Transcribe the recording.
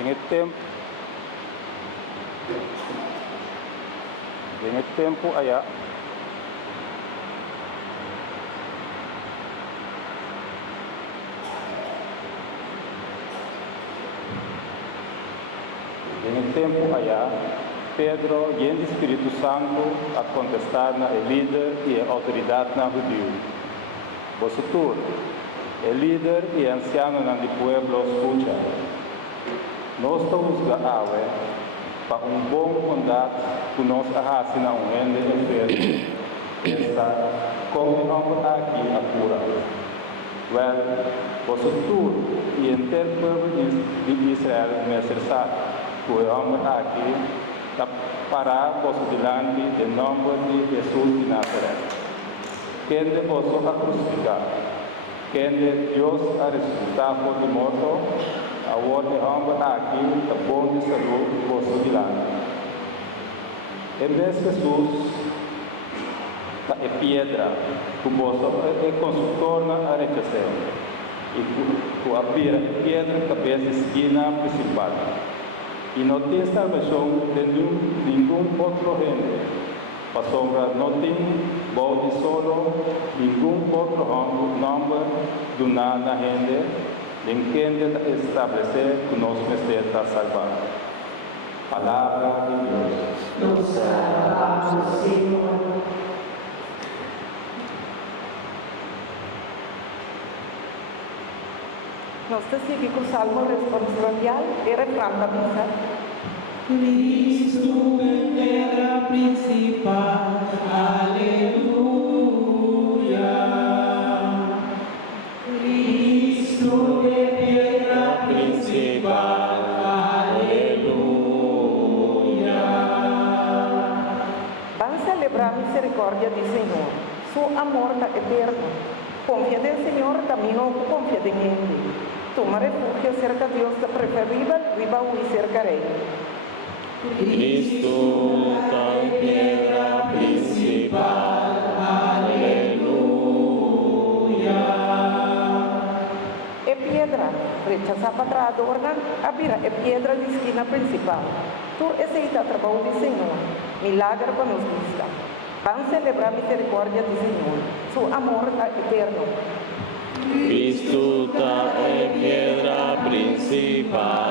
En el tiempo allá, Pedro, lleno de Espíritu Santo, a contestar na el líder y a autoridad na judío. Vosotros, el líder y anciano na el pueblo, escucha. Nós estamos para un bom mandato que nos hace na un ende enfermo. Está como el hombre aquí a cura. Well, vosotros y el pueblo de Israel me acercar, que el hombre aquí para vos delante del nombre de Jesús de Nazaret. Quien de vos a crucificar, quien de Dios a resucitar por de muerto, ahora el hombre aquí está bom de salud vos delante. En vez de Jesús, es piedra, que vos es constructor a rechazar, y que abrir piedra cabeza esquina principal. Y no tiene salvación de ningún otro género. Para sombra no tiene bode solo, ningún otro nombre de una gente, en quien establecer que nos necesita salvar. Palabra de Dios. Nos alabamos, Señor. Nós seguimos o salmo responsorial e refrão da missa. Cristo en piedra principal, aleluya. Cristo en piedra principal, aleluya. Vamos celebrar a misericórdia do Senhor, seu amor eterno. Confia no Senhor, também não confia em ninguém. Toma refugio cerca de Dios, preferible, riba y cercaré. Cristo, tan piedra principal, aleluya. E piedra, rechaza para adornar, abrirá e piedra de esquina principal. Tú aceita el trabajo del Señor, milagro para nos vista. Van a celebrar misericordia del Señor, su amor eterno. Cristo está en piedra principal,